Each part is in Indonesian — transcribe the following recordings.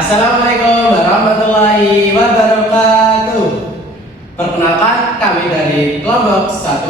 Assalamualaikum warahmatullahi wabarakatuh. Perkenalkan, kami dari kelompok 1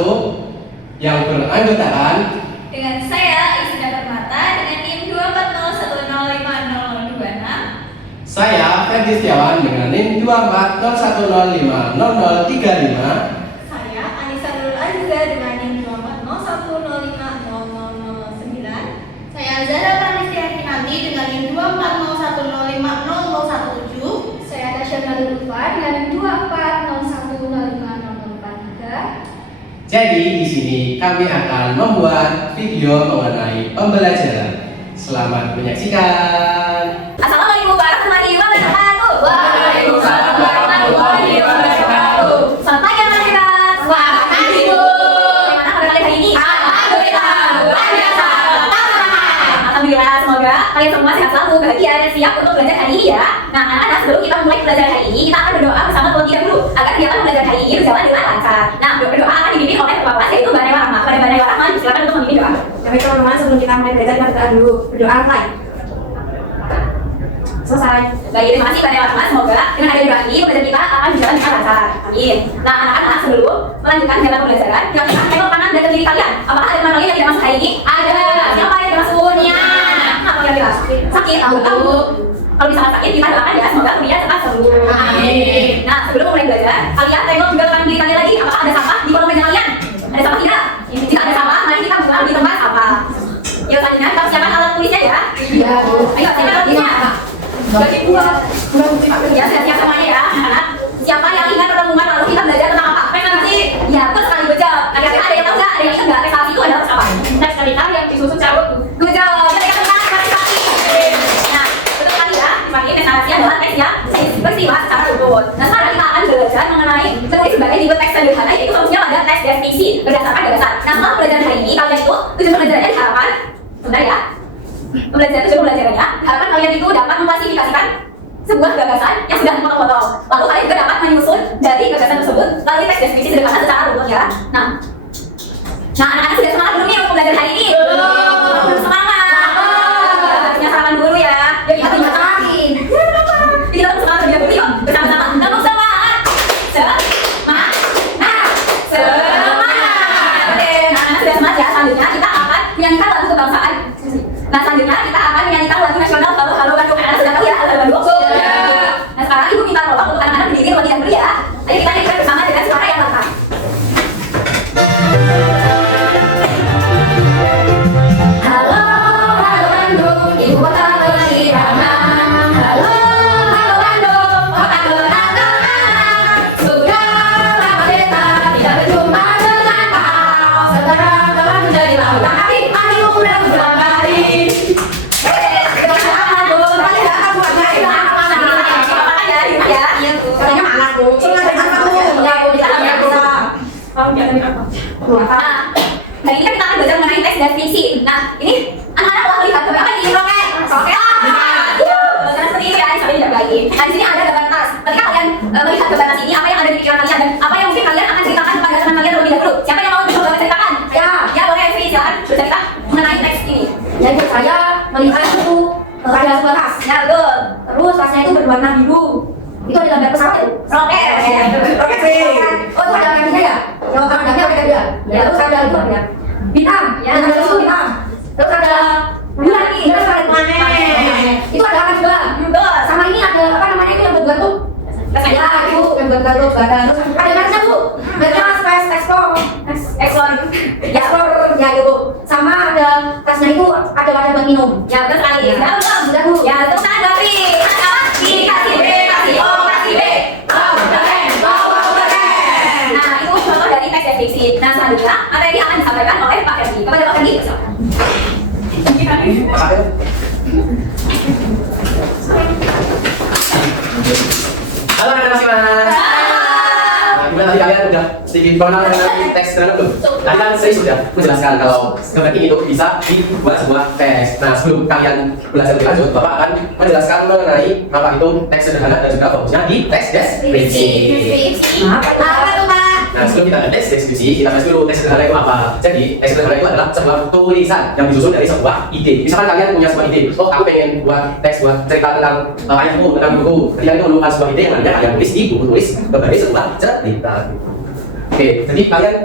yang beranggotakan dengan saya Isda Permata dengan NIM 240105026. saya Ferdi Setiawan dengan NIM 24010500035. Saya Anissa Nurul Aziza dengan NIM 240150009. Saya Zara Pranistya Kinanti dengan NIM 240105017. Saya Tasya Nurul Ulfa dengan NIM 240105043. Jadi di sini kami akan membuat video mengenai pembelajaran. Selamat menyaksikan. Assalamualaikum warahmatullahi wabarakatuh. Waalaikumsalam warahmatullahi wabarakatuh. Selamat pagi anak-anak. Selamat pagi, Bu. Bagaimana kabar kalian hari ini? Alhamdulillah, luar biasa. Alhamdulillah, semoga kalian semua sehat selalu, bahagia dan siap untuk belajar hari ini ya. Nah, anak-anak, sebelum kita mulai pelajaran hari ini, kita akan berdoa bersama terlebih dahulu agar kegiatan belajar hari ini berjalan dengan lancar. Nah, berdoa akan dibimbing oleh ketua kelas yaitu Mbak Newa Rahma. Kepada Mbak Newa Rahma, silakan untuk memimpin doa. Baik teman-teman, sebelum kita mulai belajar, kita berdoa dulu. Berdoa mulai. Selesai. Baik, terima kasih Mbak Newa Rahma. Semoga dengan adanya doa ini pelajaran kita akan berjalan dengan lancar. Amin. Nah, anak-anak, sebelum melanjutkan jalan pembelajaran, jangan tengok kanan dan ke kiri kalian. Apakah ada teman kalian yang tidak masuk hari ini? Ada. Siapa yang tidak masuk? Apa kira-kira? Sakit? Tahu. Kalau misalnya sakit, kita doakan ya, semoga kalian cepat sembuh. Amin. Nah, sebelum mulai belajar, kalian tengok juga kanan kiri kalian lagi. Apakah ada sampah di kolom meja kalian? Ada sampah tidak? Jika ada sampah, mari kita buang di tempat sampah. Yuk, selanjutnya kita siapkan alat tulisnya ya. Iya, Bu. Ayo, siapkan alat tulisnya. Bagi buah. Ya, siap-siap semuanya ya, anak-anak. Siapa yang ingat pertemuan lalu kita belajar tentang apa? Prestasi. Ya, betul sekali, good job. Ada yang tahu nggak? Ada yang ingat nggak? Prestasi itu adalah apa? Teks cerita yang disusun secara utuh. Good job. Kita ingat tentang prestasi. Nah, betul sekali ya. Sebagai prestasi adalah teks yang bersifat secara utuh. Nah, sekarang kita akan belajar mengenai menulis sebagai tipe teks sederhana, yaitu fokusnya pada teks deskripsi berdasarkan gagasan. Nah, setelah pelajaran hari ini, kalian itu tujuan pelajarannya diharapkan, sebentar ya. Tujuan pelajarannya, harapan kalian itu dapat mengklasifikasikan sebuah gagasan yang sudah dipotong-potong. Lalu kalian juga dapat menyusun dari gagasan tersebut melalui teks deskripsi sederhana secara runut ya. Nah, anak-anak sudah semangat belum nih untuk belajar hari ini? Semangat. Harusnya sarapan dulu ya. Yuk kita tunjukkan lagi. Kita semangat lebih dahulu yuk. Bersama-sama. Tepuk semangat. Semangat. Oke, anak-anak sudah semangat ya. Selanjutnya kita akan menyanyikan lagu kebangsaan. Nah, selanjutnya kita akan menyanyikan lagu nasional Halo Halo Bandung. Anak-anak sudah tahu ya Halo Bandung? Nah, sekarang ibu minta tolong untuk anak-anak berdiri terlebih dahulu ya. Ayo kita nyanyikan bersama dengan suara yang lengkap. Halo Halo Bandung, ibu kota keirama. Halo Halo Bandung, kota kenangan. Sudah lama kita tidak berjumpa dengan kau. Sekarang telah menjadi lautan hati, hatimu sudah kembali. Katanya mana, Bu? Hari ini kita akan belajar mengenai teks deskripsi. Nah, ini anak-anak telah melihat beberapa ini roket. Belajar seperti ini ya, sampai tidak lagi. Nah, di sini ada gambar tas. Ketika kalian melihat gambar tas ini, apa yang ada di pikiran kalian dan apa yang mungkin kalian akan ceritakan kepada teman kalian terlebih dahulu? Siapa yang mau mencoba menceritakan? Ya, boleh Evie, silakan bercerita mengenai teks ini. Jadi saya melihat itu ada sebuah tas. Ya, betul. Terus tasnya itu berwarna biru. Itu ada gambar pesawat itu. Roket. Roket sih. Oh, itu ada kakinya ya? Yang orang dalamnya ada dia. Ya, terus ada itu apa ya? Bintang. Ya, Yang ada itu bintang. Terus ada bulan nih. Terus ada planet. Itu ada apa juga? Betul. Sama ini ada apa namanya itu yang bergantung? Ya, itu yang bergantung badan. Terus ada merknya Bu. Merknya Space Explore. Explore. Ya, Explore ya itu. Sama ada tasnya itu ada wadah buat minum. Ya, betul sekali. Ya, sudah Bu. Ya, tepuk tangan Gavi. Apa? Dikasih B, kasih O, kasih B. Nah, itu contoh dari teks deskripsi. Nah, selanjutnya materi akan disampaikan oleh Pak Ferdi. Kepada Pak Ferdi, silakan. Halo anak-anak semua. Gimana tadi kalian udah sedikit mengenal mengenai teks sederhana belum? Tadi kan saya sudah menjelaskan kalau gambar ini itu bisa dibuat sebuah teks. Nah, sebelum kalian belajar lebih lanjut, Bapak akan menjelaskan mengenai apa itu teks sederhana dan juga fokusnya di teks deskripsi. Apa tuh, Pak? Nah, sebelum kita tes deskripsi, kita tes dulu tes sederhana itu apa. Jadi, tes sederhana itu adalah sebuah tulisan yang disusun dari sebuah ide. Misalkan kalian punya sebuah ide, oh aku pengen buat tes buat cerita tentang ayahku, tentang buku. Ketika itu menemukan sebuah ide yang nanti kalian tulis di buku tulis berbagai sebuah cerita. Oke, jadi kalian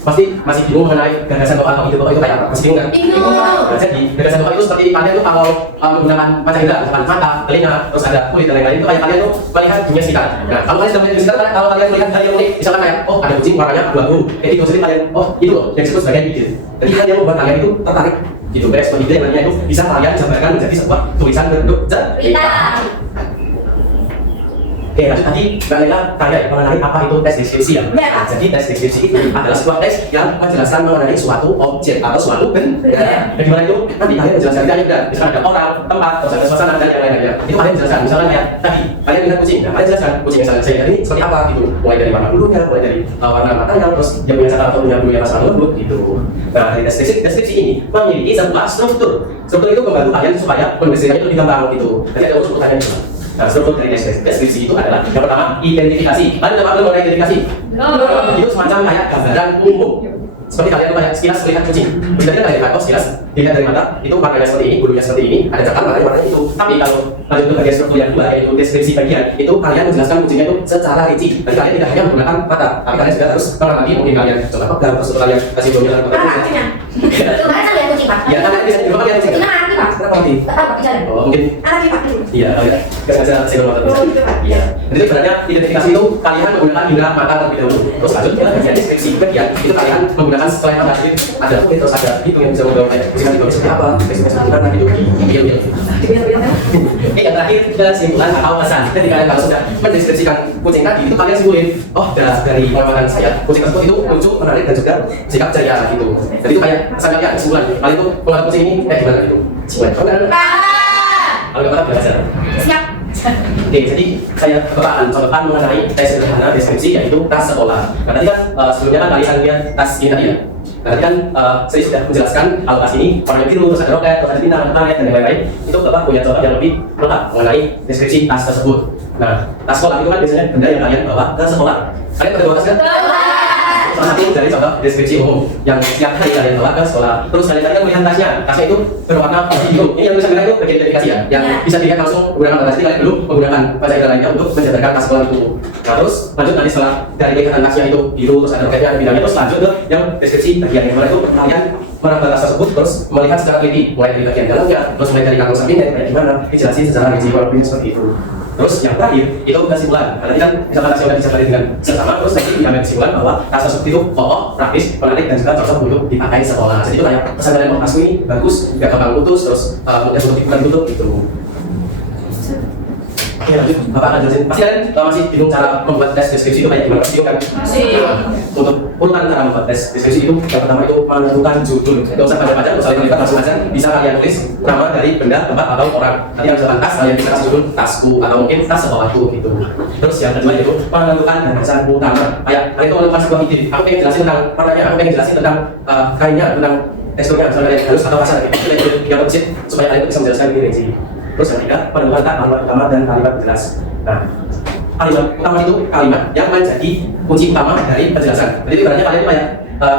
pasti masih bingung mengenai gagasan Bapak atau ide Bapak itu kayak apa? Masih bingung kan? Bingung. Nah, jadi gagasan Bapak itu seperti kalian tuh kalau menggunakan panca indera, misalkan mata, telinga, terus ada kulit dan lain-lain itu kayak kalian tuh melihat dunia sekitar. Nah, kalau kalian sudah melihat dunia sekitar, kalau kalian melihat hal yang unik, misalkan kayak oh ada kucing warnanya abu-abu, kayak gitu, jadi kalian oh itu loh yang disebut sebagai ide. Jadi kalian membuat kalian itu tertarik gitu, berespon ide yang nantinya itu bisa kalian jabarkan menjadi sebuah tulisan berbentuk cerita. Oke, lanjut tadi Mbak Lela tanya mengenai apa itu tes deskripsi ya? Ya. Jadi tes deskripsi itu adalah sebuah tes yang menjelaskan mengenai suatu objek atau suatu benda. Dan gimana itu? Nanti kalian menjelaskan tidak ada. Misalnya ada orang, tempat, terus ada suasana dan yang lain-lainnya. Itu kalian jelaskan. Misalnya kayak tadi kalian lihat kucing, nah kalian jelaskan kucing yang saya lihat ini seperti apa gitu. Mulai dari warna bulunya, mulai dari warna matanya, terus dia punya cakar atau punya bulu yang sangat lembut gitu. Nah, dari tes deskripsi ini memiliki sebuah struktur. Struktur itu membantu kalian supaya menulisnya itu lebih gampang gitu. Jadi ada unsur pertanyaan juga. Nah, struktur dari deskripsi itu adalah yang pertama identifikasi. Kalian coba mengenai identifikasi. Itu semacam kayak gambaran umum. Seperti kalian kayak sekilas melihat kucing. Bisa kalian lihat oh sekilas dilihat dari mata itu warnanya seperti ini, bulunya seperti ini, ada cakar warnanya itu. Tapi kalau lanjut ke bagian struktur yang kedua yaitu deskripsi bagian, itu kalian menjelaskan kucingnya itu secara rinci. Jadi kalian tidak hanya menggunakan mata, tapi kalian juga harus mengamati mungkin kalian coba pegang terus kalian kasih bulunya dan Kemarin saya lihat kucing Pak. ya, kan bisa juga lihat kucing. Kucingnya mati Pak. Kenapa mati? Tetap Pak, jalan. Oh, mungkin Anaknya Pak. iya, nggak sengaja senggol mata terus. Oh, gitu, Pak. Iya. Jadi sebenarnya identifikasi itu kalian menggunakan indera mata terlebih dahulu. Terus lanjut ke bagian deskripsi bagian itu kalian menggunakan selain mata jadi ada kulit terus ada itu yang bisa membawa kayak kucing juga seperti apa, deskripsi seperti mana gitu. Iya. Yang terakhir kesimpulan atau pesan. Jadi kalian kalau sudah mendeskripsikan kucing tadi itu kalian simpulin, oh dari pengalaman saya kucing tersebut itu lucu, menarik dan juga sikap ceria gitu. Jadi itu kayak pesan kalian kesimpulan. Kalian itu pengalaman kucing ini kayak gimana gitu? Simpulan. Kalau nggak pernah belajar. Siap. Oke, jadi saya contohkan mengenai tes sederhana deskripsi yaitu tas sekolah. Nah tadi kan sebelumnya kan kalian lihat tas ini tadi ya. Nah tadi kan saya sudah menjelaskan kalau tas ini warnanya biru, terus ada roket, terus ada bintang, planet dan lain-lain. Itu Bapak punya contoh yang lebih lengkap mengenai deskripsi tas tersebut. Nah tas sekolah itu kan biasanya benda yang kalian bawa ke sekolah. Kalian pada bawa tas kan? Salah satu dari contoh deskripsi umum yang setiap hari kalian bawa ke sekolah. Terus kalian melihat tasnya itu berwarna biru. Ini yang tulisan merah itu bagian identifikasi ya, yang bisa dilihat langsung menggunakan tas. Jadi kalian dulu menggunakan panca indera lainnya untuk menjabarkan tas sekolah itu. Nah terus lanjut nanti setelah dari kelihatan tasnya itu biru, terus ada roketnya, ada bintangnya, terus lanjut ke yang deskripsi bagian yang mana itu kalian meraba tas tersebut terus melihat secara teliti, mulai dari bagian dalamnya, terus mulai dari kantong sampingnya kayak gimana, dijelasin secara rinci kurang lebih seperti itu. Terus yang terakhir itu kesimpulan. Karena kan misalkan tasnya sudah dijabarin dengan seksama, terus nanti diambil kesimpulan bahwa tas tersebut itu kokoh, praktis, menarik dan juga cocok untuk dipakai sekolah. Jadi itu kayak pesan kalian mau tasku ini bagus, nggak gampang putus, terus mudah untuk dibuka tutup gitu. Oke lanjut, Bapak akan jelasin. Pasti kalian masih bingung cara membuat tes deskripsi itu kayak gimana? Pasti kan? Masih. Untuk urutan cara membuat tes deskripsi itu yang pertama itu menentukan judul. Tidak usah panjang-panjang, usah terlibat langsung aja. Bisa kalian tulis nama dari benda, tempat atau orang. Nanti yang misalkan tas, kalian bisa kasih judul tasku atau mungkin tas sekolahku gitu. Terus yang kedua itu menentukan gagasan utama. Kayak kalian itu menentukan sebuah ide. Aku pengen jelasin tentang warnanya, aku pengen jelasin tentang kainnya, tentang teksturnya, misalnya kalian halus atau kasar gitu. Itu yang kecil supaya kalian bisa menjelaskan ini rinci. Terus yang ketiga, penentukan kalimat utama dan kalimat jelas. Nah, kalimat utama itu kalimat yang menjadi kunci utama dari penjelasan. Jadi ibaratnya kalian kayak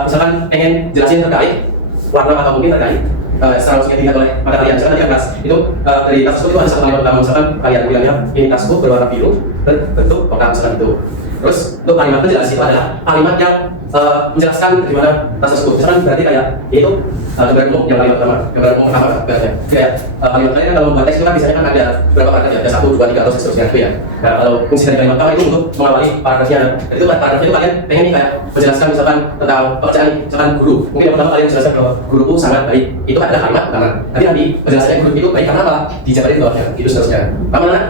misalkan pengen jelasin terkait warna atau mungkin terkait secara langsung dilihat oleh mata kalian. Misalkan tadi yang kelas itu dari tas tersebut itu ada satu kalimat utama. Misalkan kalian bilangnya ini tasku berwarna biru berbentuk kotak misalkan itu. Terus untuk kalimat penjelas itu adalah kalimat yang menjelaskan bagaimana tas tersebut. Misalkan berarti kayak itu gambaran umum yang kalimat pertama, gambaran umum pertama berarti kayak kalimat lainnya kalau membuat teks itu kan biasanya kan ada berapa paragraf ya, ada 1, 2, 3 atau seterusnya gitu ya. Nah kalau fungsi dari kalimat pertama itu untuk mengawali paragrafnya. Dan itu paragraf itu kalian pengen nih kayak menjelaskan misalkan tentang pekerjaan misalkan guru. Mungkin yang pertama kalian menjelaskan bahwa guruku sangat baik. Itu adalah kalimat pertama. Tapi nanti penjelasannya guru itu baik karena apa? Dijabarin bawahnya, gitu seterusnya. Paham mana?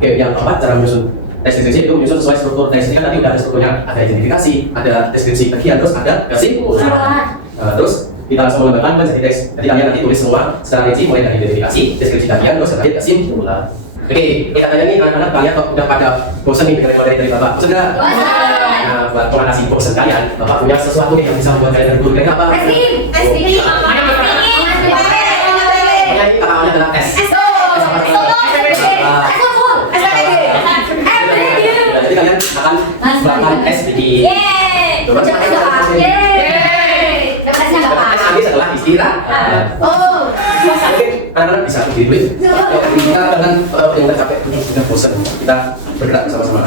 Oke, yang keempat cara menyusun tes deskripsi itu menyusun sesuai struktur tes. Ini kan tadi udah ada strukturnya, ada identifikasi, ada deskripsi bagian, terus ada kesimpulan. Terus kita langsung mengembangkan menjadi teks. Jadi kalian nanti tulis semua secara rinci mulai dari identifikasi, deskripsi bagian, terus terakhir kesimpulan. Oke, kelihatannya nih anak-anak kalian kok udah pada bosan nih dengan materi dari Bapak. Bosan nggak? Nah, buat mengatasi bosan kalian, Bapak punya sesuatu nih yang bisa membuat kalian terhibur. Kayak apa? Es krim. Pokoknya ini kata-katanya adalah es. Jadi kalian akan melakukan tes sedikit. Yeay. Coba Dapat coba. Yeay. Dapat tesnya nggak, Pak? Tes nanti setelah istirahat. Oh. Mungkin anak-anak bisa berdiri dulu. Kita dengan yang tercapek sudah bosan, kita bergerak bersama-sama.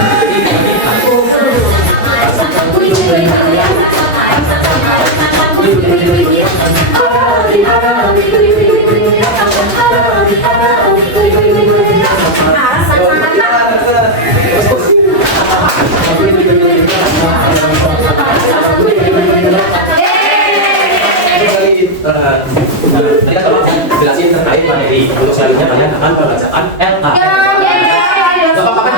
Kita tolong jelasin terkait materi untuk selanjutnya kalian akan pembacaan LKM. Bapak kan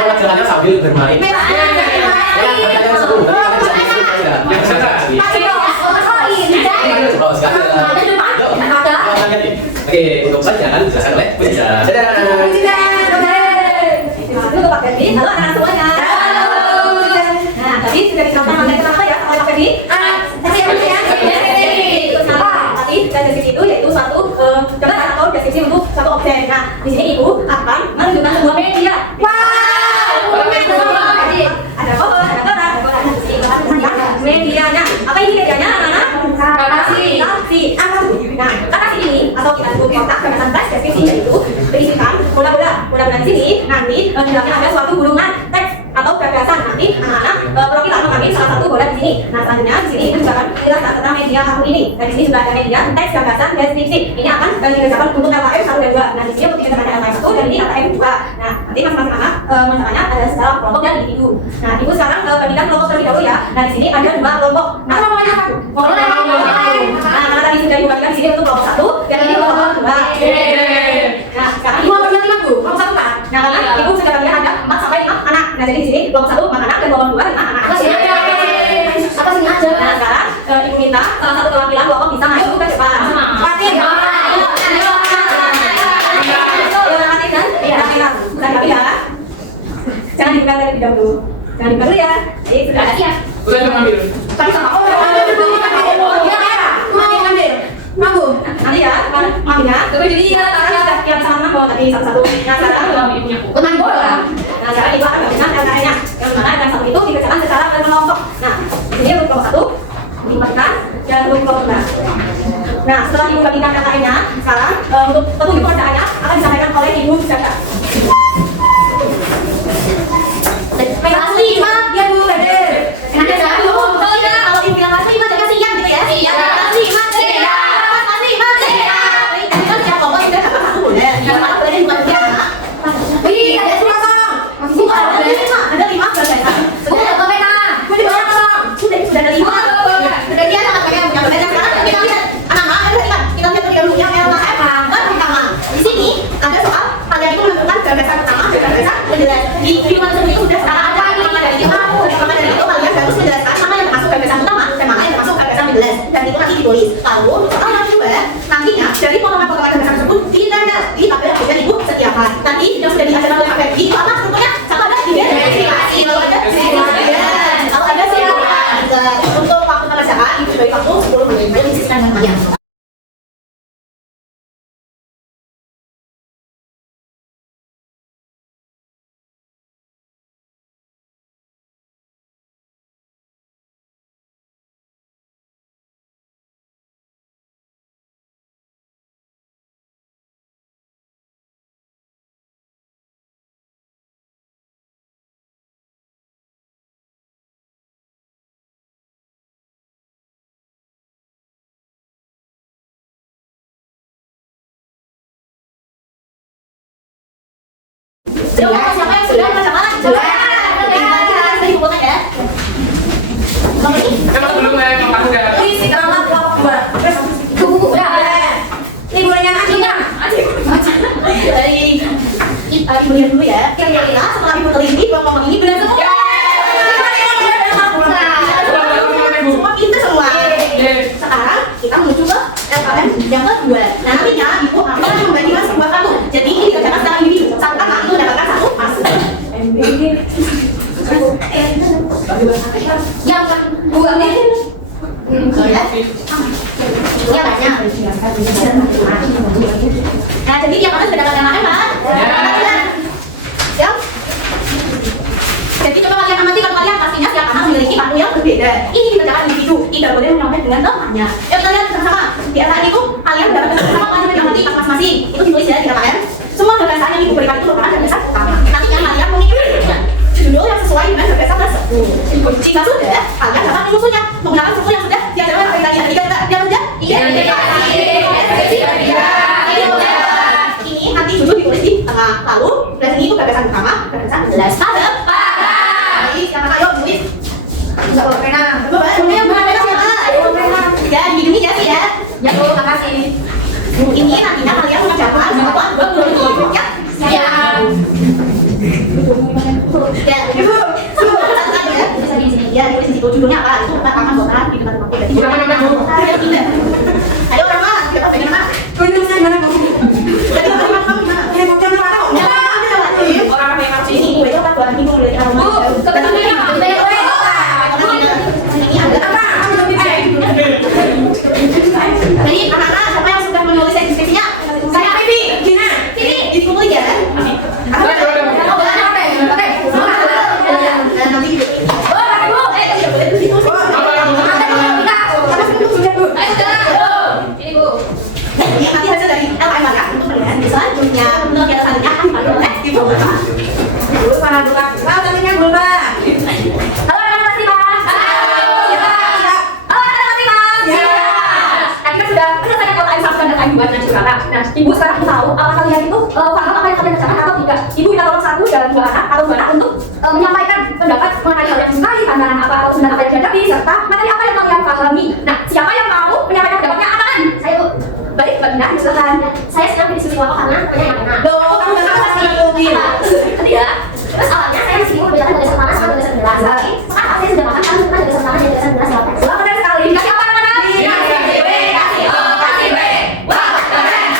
pelajarannya sambil bermain. Kalian sebelum kalian bisa diskusi tidak? Yang sana. Oh sekarang. Oke, untuk saja kan dijelaskan oleh Bu Cica. Dadah. Halo Pak Ferdi, halo anak-anak semuanya. Nah, tadi sudah dicontohkan materi kenapa ya Pak Ferdi? Tadi deskripsi itu yaitu suatu gambaran atau deskripsi untuk suatu objek. Nah, di sini Ibu akan menunjukkan sebuah media. Ada pohon, ada kertas, ada kotak. Di sini ada medianya. Apa ini medianya, anak-anak? Karasi. Nah, karasi ini atau kita sebut kotak gambaran teks deskripsi yaitu berisikan bola-bola. Bola-bola di sini nanti di dalamnya ada suatu gulungan teks atau gagasan. Nanti anak-anak perwakilan mengambil salah satu bola di sini. Nah, selanjutnya di sini itu juga akan dijelaskan tentang media kamu ini. Dan di sini sudah ada media teks gagasan deskripsi. Ini akan dikerjakan untuk LKM 1 dan 2. Nah, di sini untuk dikerjakan LKM 1 dan ini LKM 2. Nah, nanti masing-masing anak mengerjakannya ada dalam kelompok dan individu. Nah, Ibu sekarang bagikan kelompok terlebih dahulu ya. Nah, di sini ada 2 kelompok. Nah, karena tadi sudah dibagikan di sini untuk kelompok 1 dan ini kelompok 2. Nah, sekarang Ibu mau berarti Bu, kelompok 1 kan? Nah, karena Ibu sudah bagikan ada 4 sampai 5 anak. Nah, jadi di sini kelompok 1 4 anak dan kelompok 2 5 anak. Apa sih aja? Nah, sekarang Ibu minta salah satu perwakilan kelompok bisa maju ke depan. Fatin. Udah ya. Jangan dibuka terlebih dahulu. Jangan dibuka dulu ya. Jadi sudah siap. Udah mengambil. Tapi sama nanti ya, mamanya. Jadi ya, yang sama bawa tadi satu-satu. Nah, sekarang Teman bola. Nah, sekarang Ibu akan bagikan LKM-nya. Yang mana dan satu itu dikerjakan secara berkelompok. Nah, di sini untuk kelompok 1 dibagikan dan untuk kelompok 2. Nah, setelah Ibu bagikan LKM-nya, sekarang untuk petunjuk pekerjaannya akan disampaikan oleh Ibu Jaga. Makasih, Ma. Dia dulu, Dede. Nanti saya dulu. Oh iya, kalau Ibu bilang makasih, Ma Jaga siap gitu ya. Iya, makasih, Ma. Makasih, Ma Jaga. Ini kan siap kelompok sudah dapat 1 boleh. Yang mana boleh bukan dia. Wih, ada surat kosong. Masih Ada 5 berdasarkan. Sudah ada pena. Sudah ada 5. Sudah dia sangat banyak yang berdasarkan. Sekarang kita lihat anak-anak ada lihat. Kita lihat terlebih dahulu yang LKM pertama. Di sini ada soal kalian itu menentukan gagasan pertama dan gagasan penjelasan. Di video sebelum itu sudah ada pertama dari itu. Pertama dari itu kalian harus menjelaskan mana yang termasuk gagasan pertama dan mana yang termasuk gagasan penjelas. Dan itu nanti ditulis. Lalu soal yang kedua nantinya dari potongan-potongan gagasan tersebut ditanda di tabel yang Ibu sediakan. Nanti yang sudah diajarkan oleh Pak Ferdi itu apa sebetulnya? Sama ada di deskripsi. Lalu ada deskripsi. Lalu ada silakan. Untuk waktu pengerjaan Ibu beri waktu 10 menit. Ayo disisihkan dengan siapa yang sudah macam-macam? Sudah. Dari bukunya ya. Nomor ini. Emang belum ya, emang aku udah. Wih, si kelompok kelompok 2. Terus tunggu, udah. Ini bulannya anjingnya. Dari Ibu lihat dulu ya. Kira-kira setelah Ibu teliti kelompok ini benar semua. Semua pintar semua. Sekarang kita menuju ke LKM yang kedua. Nah, nantinya Ibu akan membagikan sebuah kartu. Jadi ini dikerjakan secara individu. Satu kakak itu mendapatkan 1 mas. Yang kedua nih. Ya. Iya banyak. Nah, jadi yang harus mendapatkan LKM kan? Siap? memiliki waktu yang berbeda. Ini dikerjakan individu, tidak boleh menyampaikan dengan temannya. Yuk kita lihat bersama. Di antara itu kalian dapat bersama kalian mengamati pas masing-masing. Itu ditulis ya di KKN. Semua gagasan yang ibu berikan itu merupakan gagasan utama. Nantinya kalian memiliki judul yang sesuai dengan gagasan tersebut. Jika sudah, kalian dapat menyusunnya menggunakan buku yang sudah diajarkan oleh kalian. Jika sudah, ini nanti judul ditulis di tengah. Lalu dari sini itu gagasan utama, gagasan jelas. Ada. Baik, siapa ayo tulis. Enggak bawa pena. Bawa pena siapa? Ya, digini ya sih ya. Ya, makasih. Ini nantinya kalian mengerjakan bahwa ya. Ya. Ya, ibu. Ya, ditulis di situ judulnya apa? Itu rekaman bosan di tempat pakai. Ayo orang mana? Siapa pengen mana? Kunjung saya mana Bu? Jadi orang kamu mana? Ya, mau jalan mana? Orang yang masih ini, itu kan buat ibu boleh tahu. Bu, kebetulan jadi anak-anak siapa yang sudah menulis deskripsinya? Saya Bibi, Gina, sini, dikumpulin ya. Nanti hasil dari LMR ya untuk penilaian selanjutnya. Untuk yang selanjutnya akan dipanggil di bawah. Dulu para gula, namanya gula. Halo, terima kasih Mas. Halo, terima kasih Mas. Nah, kita sudah selesai kalau kalian sampaikan dengan Ibu dan Saudara. Nah, Ibu sekarang tahu apa kalian itu paham apa yang kalian kerjakan atau tidak? Ibu minta tolong satu dari dua anak atau dua anak untuk menyampaikan pendapat mengenai hal yang disukai, tantangan apa atau sebenarnya apa yang dihadapi, serta materi apa yang kalian pahami. Nah, siapa yang mau menyampaikan pendapatnya? Anak-anak, saya Bu. Baik, Mbak, silakan. Saya sedang disuruh bapak karena banyak yang enak. Loh, kamu nggak salah sih mungkin. Ketiga, terus awalnya saya disuruh berjalan dari panas ke gagasan gelas. Tapi sekarang saya sudah makan karena gagasan panas dan gagasan gelas dapat. Wah, keren sekali. Kasih apa anak-anak? Kasih O, kasih B. Wah, keren.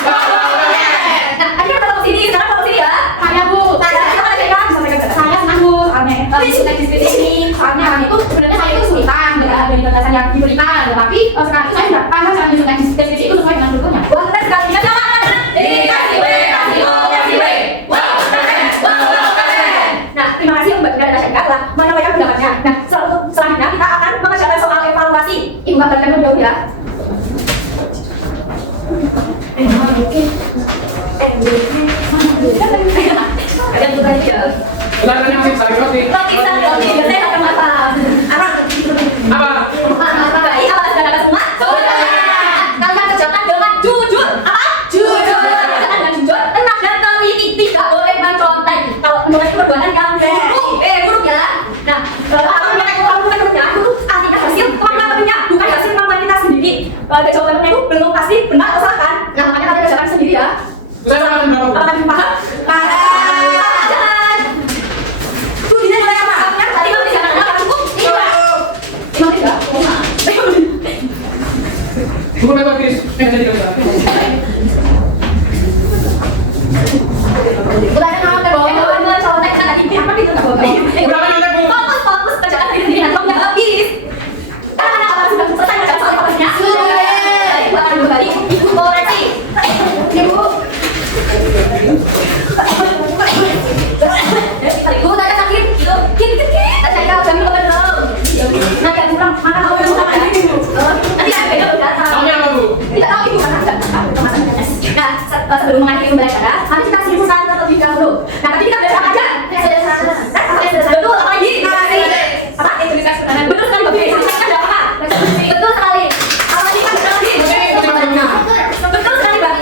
Nah, akhirnya kalau sini, sekarang kalau sini ya. Saya Bu. Saya ada yang sampaikan ke saya senang Bu. Soalnya sudah di sini. Soalnya itu sebenarnya saya itu kesulitan dengan gagasan yang diberikan. Tetapi sekarang saya sudah paham cara menyusun deskripsi itu sesuai dengan bukunya. Wah, keren sekali. Kasih apa anak-anak? Kasih B, kasih O, kasih B. Wah, keren. Wah, keren. Nah, terima kasih Mbak Dina dan Mas Eka telah menyampaikan pendapatnya. Nah, selanjutnya kita akan mengerjakan soal evaluasi. Ibu gambarkan dulu ya. Kalian buka aja. Bentar, tadi masih sakit roti. Roti, biasanya akan matang. Apa? Baik, apa sudah ada semua? Sudah. Kalian kerjakan dengan jujur. Apa? Jujur. Kerjakan dengan jujur, tenang dan teliti. Tidak boleh mencontek. Kalau menulis perbuatan yang buruk ya. Nah, kalau menurutnya itu artinya hasil pengalamannya, bukan hasil kemampuan kita sendiri. Jawabannya itu belum pasti benar atau salah kan? Nah, makanya kalian kerjakan sendiri ya. Saya makan berapa? Apakah paham? Paham. Tuh, ini mulai apa? Tadi mau dijalan apa? Cukup? Iya. Buku berapa, Chris? Jadi berapa? Udah ada nama terbawa. Kalau naik sana ini apa itu nggak bawa? Berapa notek, Bu? Fokus kerjaan di sini nanti nggak habis. Anak-anak apa sudah selesai kerjaan soal fokusnya? Sudah. Buat dua kali. Ibu koreksi. Ibu. Ibu tanya sakit. Itu. Kit. Saya udah minum obat belum? Nanti aku pulang makan apa yang makan lagi. Nanti saya beda udah. Namanya apa, Bu? Tidak tahu ibu karena ada kemasan PNS. Nah, sebelum mengakhiri pembelajaran, mari kita simpulkan terlebih dahulu. Nah, tapi kita belajar aja. Betul, apa lagi? Apa? Integritas pertahanan. Betul sekali, Bapak. Sampaikan ada apa? Betul sekali. Apa lagi kan? Betul sekali. Betul sekali, Mbak.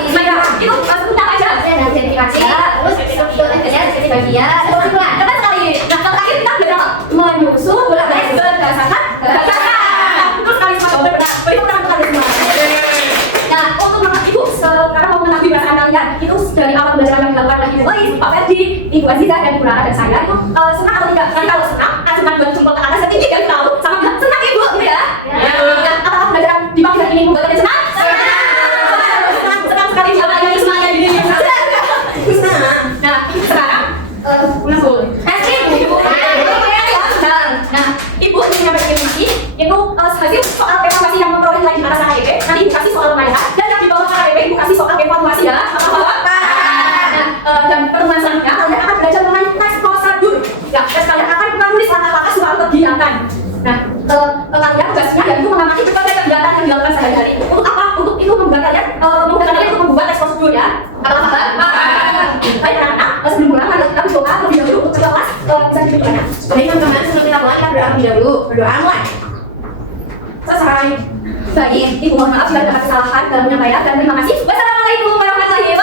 Itu sebutnya apa aja? Sertifikasi. Terus sertifikasi bagian. Betul sekali. Nah, kalau terakhir kita belajar apa? Menyusun bolak-balik berdasarkan gagasan. Betul sekali, semua jawaban benar. Beri tepuk tangan untuk kalian semua. Nah, untuk mengenal Ibu, sekarang mau mengenal perasaan kalian. Itu dari awal pembelajaran yang dilakukan oleh Ibu Lois, Pak Ferdi, Ibu Aziza, dan Ibu Rara dan saya. Itu senang atau tidak? Nanti kalau senang, acungkan dua jempol ke atas dan tinggi dan tahu sama bilang senang Ibu, gitu ya? Nah, apakah pembelajaran di pagi hari ini Ibu kalian senang? Senang sekali sama yang semuanya di sini. Nah, sekarang Ibu. Nah, Ibu ingin menyampaikan informasi itu hasil soal evaluasi yang memperoleh nilai di atas KPP. Nanti Ibu kasih soal pertanyaan dan yang di bawah KPP Ibu kasih soal evaluasi ya. Apa? Dan pertemuan selanjutnya kalian akan belajar mengenai tes prosedur. kalian tugasnya yaitu mengamati berbagai kegiatan yang dilakukan sehari-hari. Untuk apa? Untuk itu membuat kalian untuk membuat teks prosedur ya. Kalau baik anak-anak sebelum pulang mari kita berdoa terlebih dahulu untuk kelas bisa ditunjukkan. Baik teman-teman, sebelum kita mulai kita berdoa terlebih dahulu. Berdoa mulai. Selesai. Baik, ibu mohon maaf jika ada kesalahan dalam menyampaikan dan terima kasih. Wassalamualaikum warahmatullahi wabarakatuh.